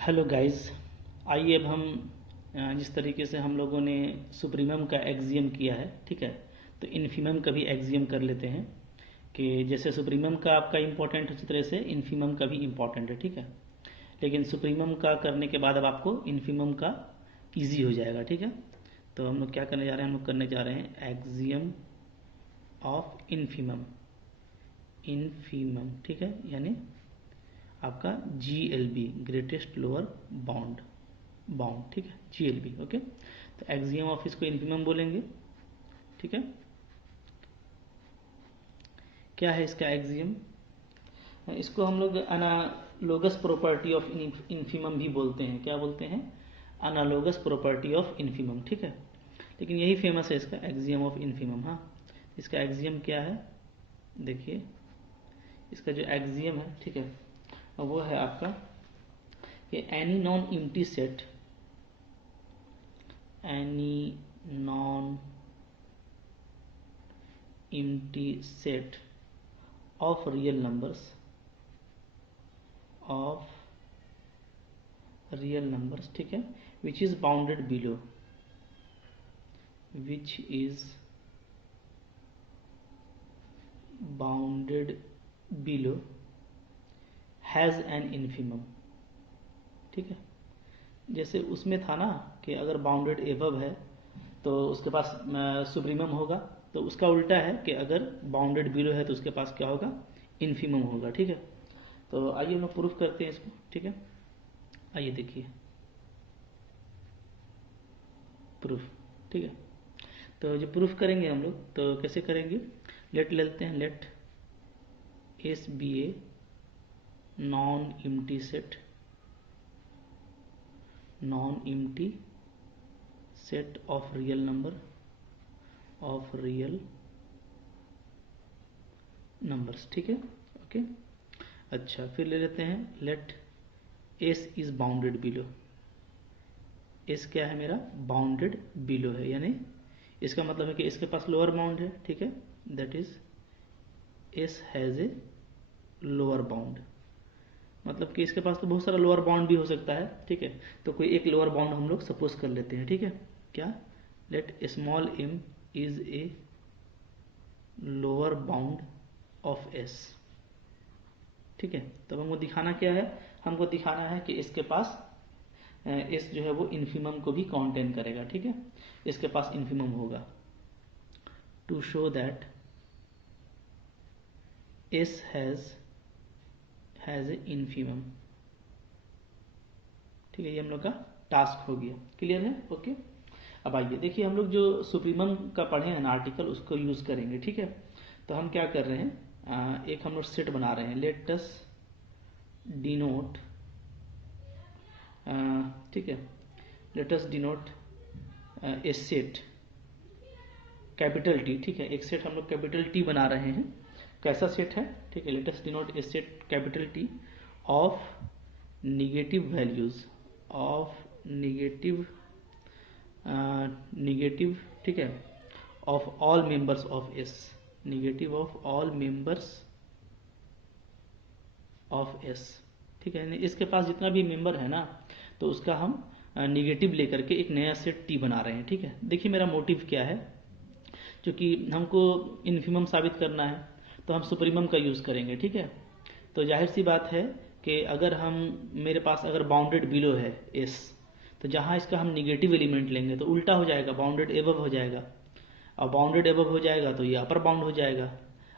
Hello guys. आइए अब हम जिस तरीके से हम लोगों ने सुप्रीमम का एक्सियम किया है, ठीक है, तो इन्फीमम का भी एक्सियम कर लेते हैं कि जैसे सुप्रीमम का आपका इम्पोर्टेंट है उसी तरह से इन्फीमम का भी इम्पोर्टेंट है, ठीक है। लेकिन सुप्रीमम का करने के बाद अब आपको इन्फीमम का इजी हो जाएगा, ठीक है। तो हम लोग क्या करने जा रहे हैं, हम लोग करने जा रहे हैं एक्सियम ऑफ इन्फीमम। इन्फीमम, ठीक है, यानी आपका GLB, ग्रेटेस्ट लोअर बाउंड, ठीक है, GLB, ओके। तो एक्सियम ऑफ इसको इन्फीमम बोलेंगे, ठीक है। क्या है इसका एक्सियम? इसको हम लोग एनालोगस प्रॉपर्टी ऑफ इन्फीमम भी बोलते हैं। क्या बोलते हैं? एनालोगस प्रॉपर्टी ऑफ इन्फीमम, ठीक है। लेकिन यही फेमस है इसका एक्सियम ऑफ इन्फीमम। हाँ, इसका एक्सियम क्या है, देखिए इसका जो एक्सियम है, ठीक है, वो है आपका कि any non empty set, any non-empty set of real numbers ठीक है, which is bounded below has an infimum, ठीक है। जैसे उसमें था ना कि अगर बाउंडेड एबव है तो उसके पास सुप्रीमम होगा, तो उसका उल्टा है कि अगर बाउंडेड बिलो है तो उसके पास क्या होगा, इन्फीमम होगा, ठीक है। तो आइए हम लोग प्रूफ करते हैं इसको, ठीक है। आइए देखिए प्रूफ, ठीक है। तो जो प्रूफ करेंगे हम लोग तो कैसे करेंगे, लेट लेते हैं, let S be a non empty set, non empty set of real numbers, ठीक है, ओके। अच्छा, फिर ले लेते हैं let S is bounded below. S क्या है मेरा, बाउंडेड बिलो है, यानी इसका मतलब है कि इसके पास लोअर बाउंड है, ठीक है, that is S has a lower bound. मतलब कि इसके पास तो बहुत सारा लोअर बाउंड भी हो सकता है, ठीक है। तो कोई एक लोअर बाउंड हम लोग सपोज कर लेते हैं, ठीक है। क्या, let small m is a lower bound of s, ठीक है। तो हमको दिखाना क्या है, हमको दिखाना है कि इसके पास s जो है वो इन्फीमम को भी कॉन्टेन करेगा, ठीक है, इसके पास इन्फीमम होगा। To show that s has a infimum, ठीक है, ये हम लोग का टास्क हो गया, क्लियर है, ओके। अब आइए देखिए, हम लोग जो सुप्रीमम का पढ़े हैं ना आर्टिकल, उसको यूज करेंगे, ठीक है। तो हम क्या कर रहे हैं, एक हम लोग सेट बना रहे हैं, लेट अस डिनोट, ठीक है, लेट अस डिनोट ए सेट कैपिटल टी, ठीक है। एक सेट हम लोग कैपिटल टी बना रहे हैं, कैसा सेट है, ठीक है, let us denote A set capital T of negative values, of negative, ठीक है, of all members of S, negative of all members of S, ठीक है। इसके पास जितना भी मेंबर है ना, तो उसका हम निगेटिव लेकर के एक नया सेट टी बना रहे हैं, ठीक है। देखिए मेरा मोटिव क्या है, क्योंकि हमको इन्फीमम साबित करना है तो हम सुप्रीमम का यूज़ करेंगे, ठीक है। तो जाहिर सी बात है कि अगर हम, मेरे पास अगर बाउंडेड बिलो है एस, तो जहाँ इसका हम निगेटिव एलिमेंट लेंगे तो उल्टा हो जाएगा, बाउंडेड एबव हो जाएगा, और बाउंडेड एबव हो जाएगा तो ये अपर बाउंड हो जाएगा,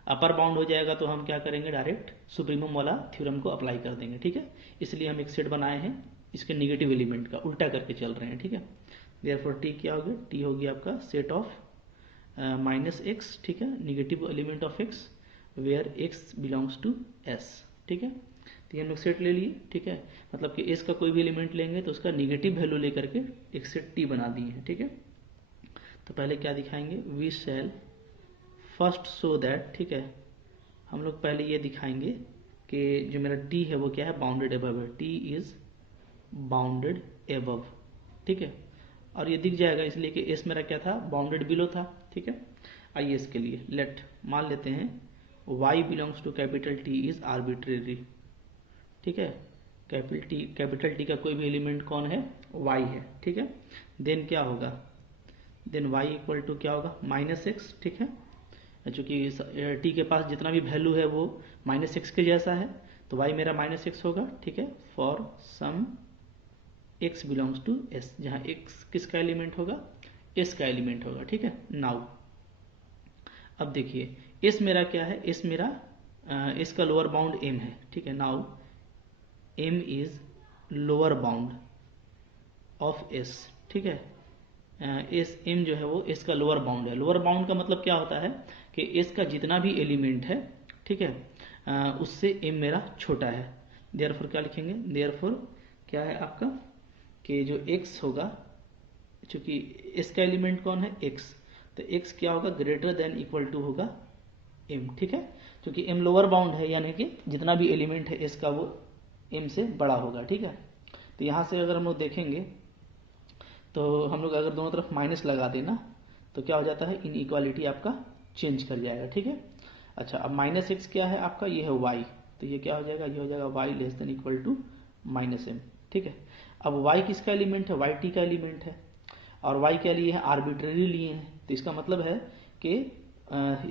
अपर बाउंड हो जाएगा तो हम क्या करेंगे, डायरेक्ट सुप्रीमम वाला थ्योरम को अप्लाई कर देंगे, ठीक है। इसलिए हम एक सेट बनाए हैं, इसके निगेटिव एलिमेंट का उल्टा करके चल रहे हैं, ठीक है। देयरफॉर टी क्या हो गया, टी हो गया आपका सेट ऑफ -x, ठीक है, negative element of x where x belongs to s, ठीक है। तो ये हम लोग सेट ले लिए, ठीक है, मतलब कि s का कोई भी एलिमेंट लेंगे तो उसका निगेटिव वैल्यू लेकर के एक सेट t बना दिए हैं, ठीक है। तो पहले क्या दिखाएंगे, we shall first show that, ठीक है, हम लोग पहले ये दिखाएंगे कि जो मेरा t है वो क्या है, बाउंडेड एबव है, t इज बाउंडेड एबव, ठीक है। और ये दिख जाएगा इसलिए कि s मेरा क्या था, बाउंडेड बिलो था, ठीक है। आइए इसके लिए लेट मान लेते हैं y belongs to capital T is arbitrary, ठीक है, कैपिटल टी का कोई भी एलिमेंट कौन है, y है, ठीक है। देन क्या होगा, देन y इक्वल टू क्या होगा, -x, ठीक है। चूंकि t के पास जितना भी वैल्यू है वो -x के जैसा है, तो y मेरा -x होगा, ठीक है। For some x belongs to s, जहाँ x किसका एलिमेंट होगा, s का एलिमेंट होगा, ठीक है। नाउ अब देखिए s मेरा क्या है, s मेरा s का लोअर बाउंड m है, ठीक है। Now m is lower bound of s, ठीक है। s m जो है वो s का लोअर बाउंड है। लोअर बाउंड का मतलब क्या होता है कि s का जितना भी एलिमेंट है, ठीक है, उससे m मेरा छोटा है। देयरफॉर क्या लिखेंगे, देयरफॉर क्या है आपका कि जो x होगा, चूंकि s का एलिमेंट कौन है, x, तो x क्या होगा, ग्रेटर देन इक्वल टू होगा m, ठीक है। क्योंकि m लोअर बाउंड है, यानी कि जितना भी एलिमेंट है s का वो m से बड़ा होगा, ठीक है। तो यहाँ से अगर हम लोग देखेंगे तो हम लोग अगर दोनों तरफ माइनस लगा देना तो क्या हो जाता है, इन इक्वालिटी आपका चेंज कर जाएगा, ठीक है। अच्छा, अब -x क्या है आपका, ये है y, तो ये क्या हो जाएगा, ये हो जाएगा y less than equal to -m, ठीक है। अब y किसका एलिमेंट है, y t का एलिमेंट है, और y क्या लिए है, आर्बिट्रेरी लिए हैं। तो इसका मतलब है कि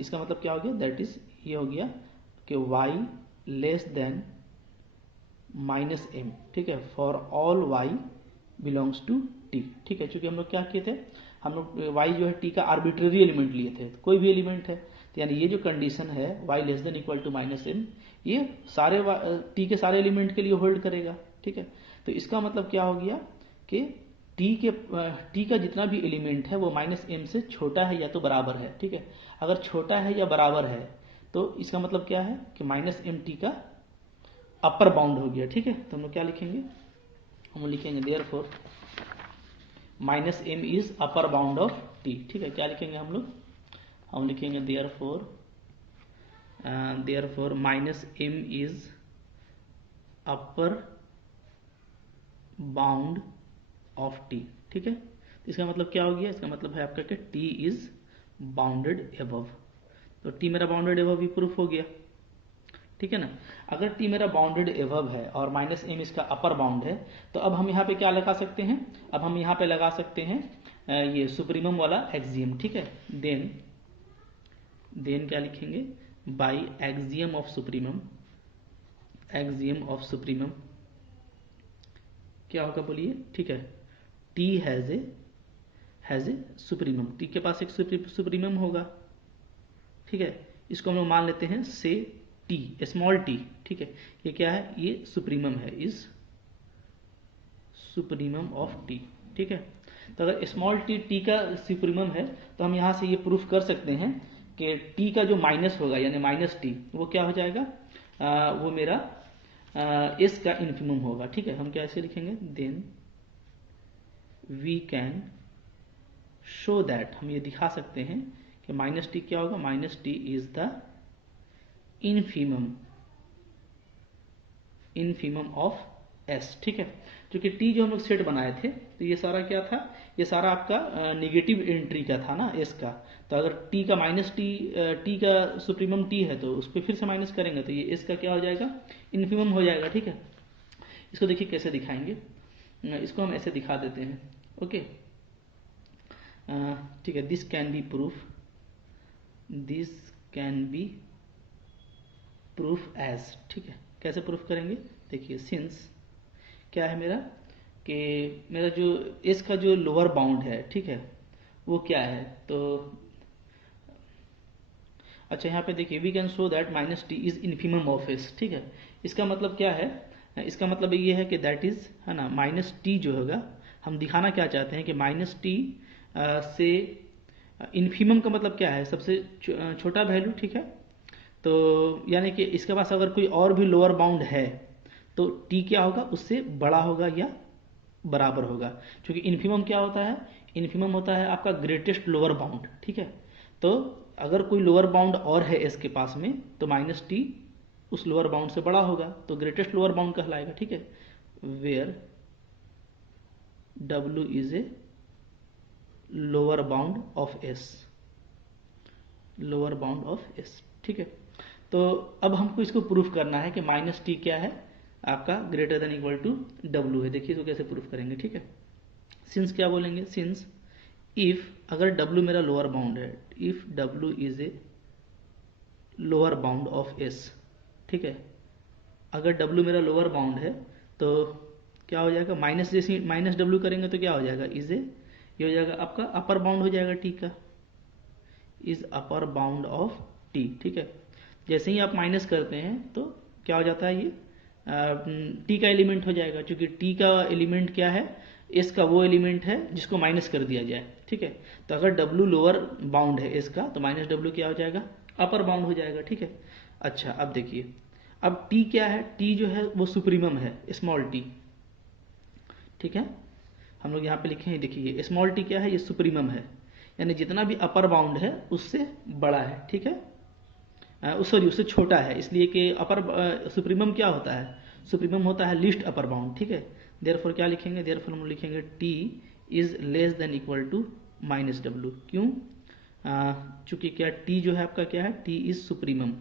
इसका मतलब क्या हो गया, दैट इज ये हो गया कि y लेस देन -m, ठीक है, for all y belongs to t, ठीक है। चूंकि हम लोग क्या किए थे, हम लोग y जो है t का आर्बिट्रेरी एलिमेंट लिए थे, कोई भी एलिमेंट है, तो यानी ये जो कंडीशन है y less than equal to -m, ये सारे t के सारे एलिमेंट के लिए होल्ड करेगा, ठीक है। तो इसका मतलब क्या हो गया कि t का जितना भी एलिमेंट है वो -m से छोटा है या तो बराबर है, ठीक है। अगर छोटा है या बराबर है तो इसका मतलब क्या है कि -mt का अपर बाउंड हो गया, ठीक है। तो हम लोग क्या लिखेंगे, हम लिखेंगे therefore -m is upper bound of t, ठीक है। क्या लिखेंगे हम लिखेंगे therefore -m is upper bound of t, ठीक है। तो इसका मतलब क्या हो गया, इसका मतलब है आपका कि t इज बाउंडेड एबव, तो t मेरा बाउंडेड एबव भी प्रूफ हो गया, ठीक है ना। अगर t मेरा बाउंडेड एबव है और -m इसका अपर बाउंड है, तो अब हम यहाँ पे क्या लगा सकते हैं, अब हम यहाँ पे लगा सकते हैं ये सुप्रीमम वाला एक्सियम, ठीक है। देन क्या लिखेंगे, by axiom of supremum, axiom of supremum क्या होगा बोलिए, ठीक है। t has a supremum, t के पास एक सुप्रीमम होगा, ठीक है। इसको हम लोग मान लेते हैं से t, स्मॉल t, ठीक है। ये क्या है, ये सुप्रीमम है, इज सुप्रीमम ऑफ t, ठीक है। तो अगर स्मॉल t का सुप्रीमम है तो हम यहाँ से ये प्रूफ कर सकते हैं कि t का जो माइनस होगा यानी -t, वो क्या हो जाएगा, वो मेरा s का इन्फिमम होगा, ठीक है। हम क्या ऐसे लिखेंगे, then we can show that, हम ये दिखा सकते हैं कि -t क्या होगा, -t is the infimum of s, ठीक है। क्योंकि t जो हम लोग सेट बनाए थे तो ये सारा क्या था, ये सारा आपका नेगेटिव एंट्री का था ना s का, तो अगर t का t का सुप्रीमम t है तो उस पर फिर से माइनस करेंगे तो ये s का क्या हो जाएगा, इन्फिमम हो जाएगा, ठीक है। इसको देखिए कैसे दिखाएंगे, इसको हम ऐसे दिखा देते हैं, ओके, ठीक है। This can be proof as, ठीक है। कैसे प्रूफ करेंगे, देखिए सिंस क्या है मेरा कि मेरा जो s का जो लोअर बाउंड है, ठीक है, वो क्या है, तो अच्छा यहाँ पे देखिए we can show that -t is infimum of s, ठीक है। इसका मतलब क्या है, इसका मतलब ये है कि दैट इज है ना, -t जो होगा, हम दिखाना क्या चाहते हैं कि -t से इन्फिमम का मतलब क्या है, सबसे छोटा वैल्यू, ठीक है। तो यानी कि इसके पास अगर कोई और भी लोअर बाउंड है तो t क्या होगा, उससे बड़ा होगा या बराबर होगा, क्योंकि इन्फिमम क्या होता है, इन्फिमम होता है आपका ग्रेटेस्ट लोअर बाउंड, ठीक है। तो अगर कोई लोअर बाउंड और है s के पास में तो -t उस लोअर बाउंड से बड़ा होगा, तो ग्रेटेस्ट लोअर बाउंड कहलाएगा, ठीक है। Where w is a lower bound of s, lower bound of s, ठीक है। तो अब हमको इसको प्रूफ करना है कि -t क्या है, आपका ग्रेटर देन इक्वल टू डब्लू है। देखिए इसको कैसे प्रूफ करेंगे, ठीक है। सिंस क्या बोलेंगे, सिंस इफ, अगर डब्लू मेरा लोअर बाउंड है, if W is a lower bound of S, ठीक है, अगर डब्लू मेरा लोअर बाउंड है तो क्या हो जाएगा, माइनस, जैसे माइनस डब्लू करेंगे तो क्या हो जाएगा, इज ए, ये हो जाएगा आपका अपर बाउंड हो जाएगा टी का, is upper bound of T, ठीक है। जैसे ही आप माइनस करते हैं तो क्या हो जाता है, ये टी का एलिमेंट हो जाएगा, क्योंकि टी का एलिमेंट क्या है, एस का वो एलिमेंट है जिसको माइनस कर दिया जाए, ठीक है। तो अगर डब्लू लोअर बाउंड है एस का तो माइनस डब्लू क्या हो जाएगा, अपर बाउंड हो जाएगा, ठीक है। अच्छा अब देखिए, अब टी क्या है, टी जो है वो सुप्रीमम है, स्मॉल टी, ठीक है। हम लोग यहाँ पे लिखे हैं, देखिए स्मॉल टी क्या है, ये सुप्रीमम है, यानी जितना भी अपर बाउंड है उससे बड़ा है, ठीक है, सॉरी उससे छोटा है, इसलिए कि अपर सुप्रीमम क्या होता है, सुप्रीमम होता है लीस्ट अपर बाउंड, ठीक है। देयरफॉर क्या लिखेंगे, देयरफॉर हम लिखेंगे t is less than equal to minus डब्लू, क्यों, चूंकि क्या टी जो है आपका क्या है, t is supremum,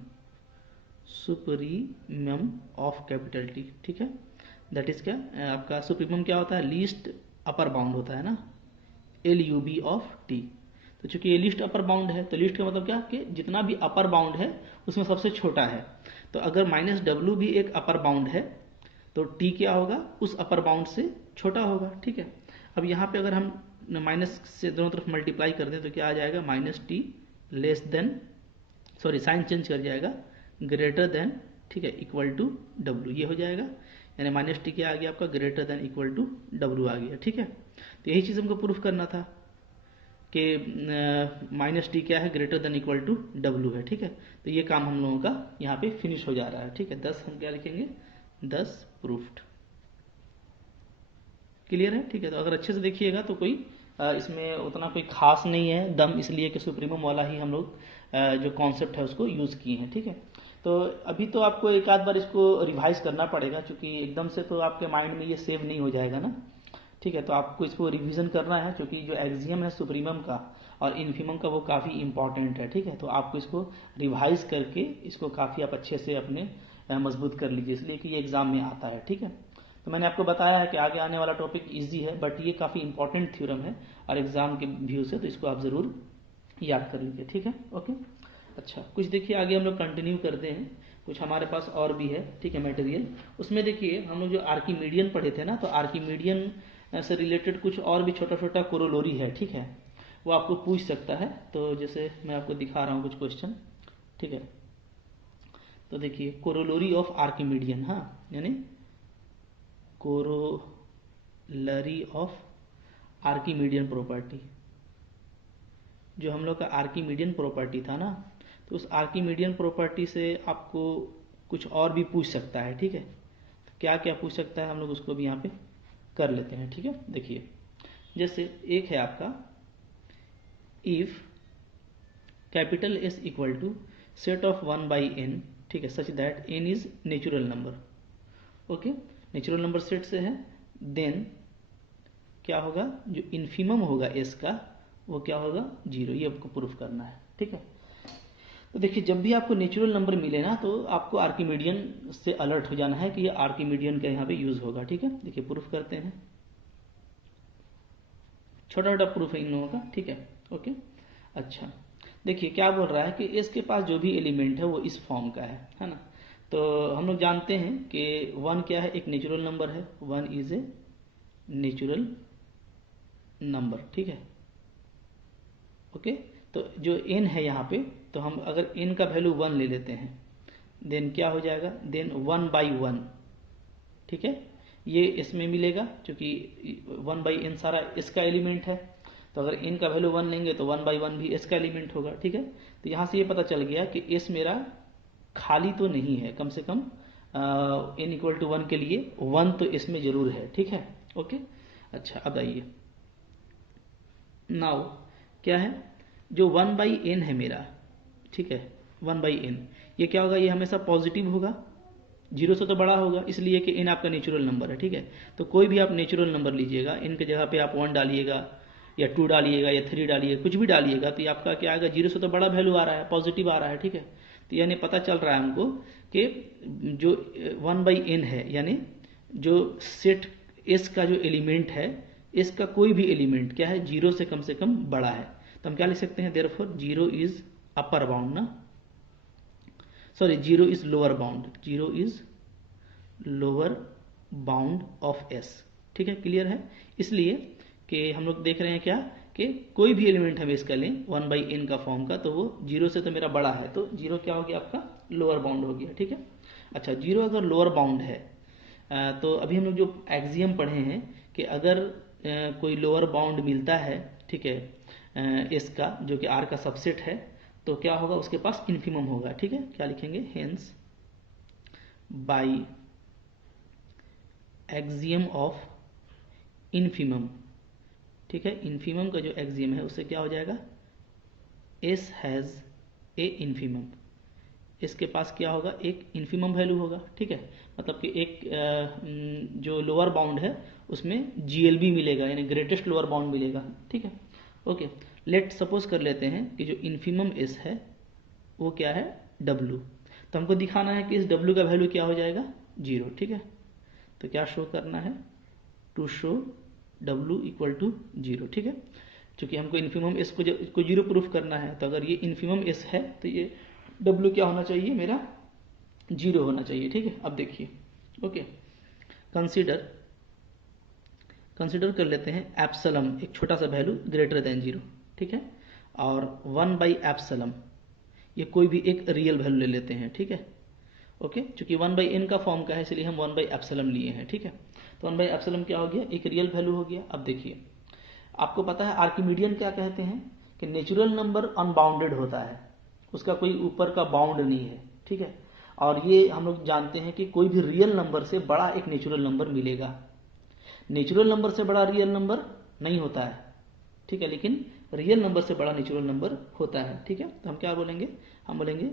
supremum of capital t, ठीक है। दैट इज क्या, आपका सुप्रीमम क्या होता है, लीस्ट अपर बाउंड होता है ना, LUB ऑफ टी। तो चूंकि ये लिस्ट अपर बाउंड है, तो लिस्ट का मतलब क्या कि जितना भी अपर बाउंड है उसमें सबसे छोटा है, तो अगर माइनस डब्लू भी एक अपर बाउंड है तो टी क्या होगा, उस अपर बाउंड से छोटा होगा, ठीक है। अब यहाँ पे अगर हम माइनस से दोनों तरफ मल्टीप्लाई कर दें तो क्या आ जाएगा, minus T less than, sorry sine change कर जाएगा, ग्रेटर देन, ठीक है, इक्वल टू डब्लू, ये हो जाएगा, यानी माइनस टी क्या आ गया आपका, ग्रेटर देन इक्वल टू डब्लू आ गया, ठीक है। तो यही चीज़ हमको प्रूफ करना था कि माइनस टी क्या है, ग्रेटर देन इक्वल टू डब्लू है, ठीक है। तो ये काम हम लोगों का यहाँ पे फिनिश हो जा रहा है, ठीक है। 10 हम क्या लिखेंगे, 10 प्रूफ्ड, क्लियर है, ठीक है। तो अगर अच्छे से देखिएगा तो कोई इसमें उतना कोई खास नहीं है दम, इसलिए कि सुप्रीमम वाला ही हम लोग जो कॉन्सेप्ट है उसको यूज़ किए हैं, ठीक है। तो अभी तो आपको एक आध बार इसको रिवाइज करना पड़ेगा, क्योंकि एकदम से तो आपके माइंड में ये सेव नहीं हो जाएगा ना, ठीक है। तो आपको इसको रिवीजन करना है, क्योंकि जो एग्जियम है सुप्रीमम का और इन्फीमम का वो काफ़ी इंपॉर्टेंट है, ठीक है। तो आपको इसको रिवाइज करके इसको काफ़ी आप अच्छे से अपने मजबूत कर लीजिए, इसलिए कि ये एग्जाम में आता है, ठीक है। तो मैंने आपको बताया है कि आगे आने वाला टॉपिक इजी है, बट ये काफ़ी इंपॉर्टेंट थ्योरम है और एग्जाम के व्यू से, तो इसको आप ज़रूर याद कर लीजिए, ठीक है, ओके। अच्छा कुछ देखिए आगे हम लोग कंटिन्यू करते हैं, कुछ हमारे पास और भी है, ठीक है, मटेरियल। उसमें देखिए हम लोग जो आर्किमीडियन पढ़े थे ना, तो आर्किमीडियन से रिलेटेड कुछ और भी छोटा छोटा कोरोलोरी है, ठीक है, वो आपको पूछ सकता है। तो जैसे मैं आपको दिखा रहा हूँ कुछ क्वेश्चन, ठीक है। तो देखिए कोरोलोरी ऑफ आर्किमीडियन, हाँ, यानी कोरोलरी ऑफ आर्किमीडियन प्रॉपर्टी, जो हम लोग का आर्किमीडियन प्रॉपर्टी था ना, तो उस आर्किमीडियन प्रॉपर्टी से आपको कुछ और भी पूछ सकता है, ठीक है। तो क्या क्या पूछ सकता है हम लोग उसको भी यहाँ पे कर लेते हैं, ठीक है। देखिए जैसे एक है आपका, if capital S equal to set of 1 by n, ठीक है, such that n is natural number, okay, natural number set से है, देन क्या होगा, जो इन्फीमम होगा एस का वो क्या होगा, 0, ये आपको प्रूफ करना है, ठीक है। तो देखिए जब भी आपको नेचुरल नंबर मिले ना, तो आपको आर्किमीडियन से अलर्ट हो जाना है कि ये आर्किमीडियन का यहाँ पे यूज होगा, ठीक है। देखिए प्रूफ करते हैं, छोटा छोटा प्रूफ है इन लोगों का, ठीक है, ओके। अच्छा देखिए क्या बोल रहा है कि एस के पास जो भी एलिमेंट है वो इस फॉर्म का है ना। तो हम लोग जानते हैं कि 1 क्या है, एक नेचुरल नंबर है, 1 इज ए नेचुरल नंबर, ठीक है, ओके। तो जो n है यहाँ पे, तो हम अगर n का वैल्यू 1 ले लेते हैं, देन क्या हो जाएगा, देन 1 बाई 1, ठीक है, ये इसमें मिलेगा, क्योंकि 1 बाई n सारा इसका एलिमेंट है। तो अगर n का वैल्यू 1 लेंगे तो 1 बाई 1 भी s का एलिमेंट होगा, ठीक है। तो यहाँ से ये पता चल गया कि s मेरा खाली तो नहीं है, कम से कम n इक्वल टू 1 के लिए 1 तो इसमें जरूर है, ठीक है, ओके। अच्छा अब आइए, नाउ क्या है, जो 1 बाई एन है मेरा, ठीक है, 1 बाई एन, ये क्या होगा, ये हमेशा पॉजिटिव होगा, 0 से तो बड़ा होगा, इसलिए कि n आपका नेचुरल नंबर है, ठीक है। तो कोई भी आप नेचुरल नंबर लीजिएगा, n के जगह पे आप 1 डालिएगा या 2 डालिएगा या 3 डालिएगा, कुछ भी डालिएगा, तो ये आपका क्या आएगा, 0 से तो बड़ा वैल्यू आ रहा है, पॉजिटिव आ रहा है, ठीक है। तो यानी पता चल रहा है हमको कि जो 1/n है, यानी जो सेट S का जो एलिमेंट है, S का कोई भी एलिमेंट क्या है, 0 से कम बड़ा है। तो हम क्या लिख सकते हैं, देयरफॉर 0 इज अपर बाउंड ना, sorry 0 is lower bound, 0 is lower bound of S। ठीक है, क्लियर है। इसलिए कि हम लोग देख रहे हैं क्या कि कोई भी एलिमेंट हम इसका लें 1/n का फॉर्म का, तो वो 0 से तो मेरा बड़ा है, तो 0 क्या हो गया आपका, लोअर बाउंड हो गया। ठीक है, अच्छा 0 अगर लोअर बाउंड है तो अभी हम लोग जो एक्सियम पढ़े हैं कि अगर कोई लोअर बाउंड मिलता है, ठीक है, S का जो कि R का सबसेट है, तो क्या होगा, उसके पास इन्फिमम होगा। ठीक है, क्या लिखेंगे, hence by axiom of infimum. ठीक है, इन्फिमम का जो एक्सियम है उससे क्या हो जाएगा, S हैज़ ए इन्फिमम, इसके पास क्या होगा, एक इन्फिमम वैल्यू होगा। ठीक है, मतलब कि एक जो लोअर बाउंड है उसमें GLB मिलेगा, यानी ग्रेटेस्ट लोअर बाउंड मिलेगा। ठीक है, ओके, लेट सपोज कर लेते हैं कि जो इन्फिमम S है वो क्या है, W। तो हमको दिखाना है कि इस W का वैल्यू क्या हो जाएगा, 0। ठीक है, तो क्या शो करना है, to show W equal to 0। ठीक है, चूंकि हमको इन्फिमम S को 0 प्रूफ करना है, तो अगर ये इन्फिमम S है तो ये W क्या होना चाहिए, मेरा 0 होना चाहिए। ठीक है, अब देखिए, ओके, कंसिडर कर लेते हैं एप्सलम, एक छोटा सा वैल्यू ग्रेटर देन 0। ठीक है, और 1/एप्सलम, ये कोई भी एक रियल वैल्यू ले लेते हैं। ठीक है, ओके, चूंकि 1/n का फॉर्म का है इसलिए हम 1/एप्सलम लिए हैं। ठीक है, तो 1/एप्सलम क्या हो गया, एक रियल वैल्यू हो गया। अब देखिए, आपको पता है आर्किमिडियन क्या कहते हैं कि नेचुरल नंबर अनबाउंडेड होता है, उसका कोई ऊपर का बाउंड नहीं है। ठीक है, और ये हम लोग जानते हैं कि कोई भी रियल नंबर से बड़ा एक नेचुरल नंबर मिलेगा। नेचुरल नंबर से बड़ा रियल नंबर नहीं होता है। ठीक है, लेकिन रियल नंबर से बड़ा नेचुरल नंबर होता है। ठीक है, तो हम क्या बोलेंगे, हम बोलेंगे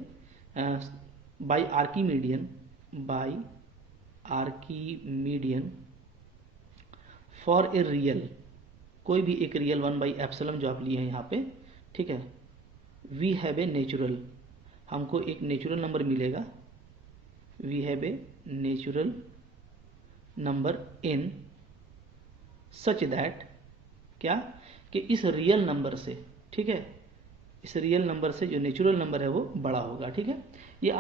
बाई आर्किमीडियन फॉर ए रियल, कोई भी एक रियल 1/एप्सलम जो आप लिए हैं यहाँ पे। ठीक है, वी हैव ए नेचुरल, हमको एक नेचुरल नंबर मिलेगा, we have a natural number n such that, क्या कि इस रियल नंबर से, ठीक है, इस रियल नंबर से जो नेचुरल नंबर है वो बड़ा होगा। ठीक है, ये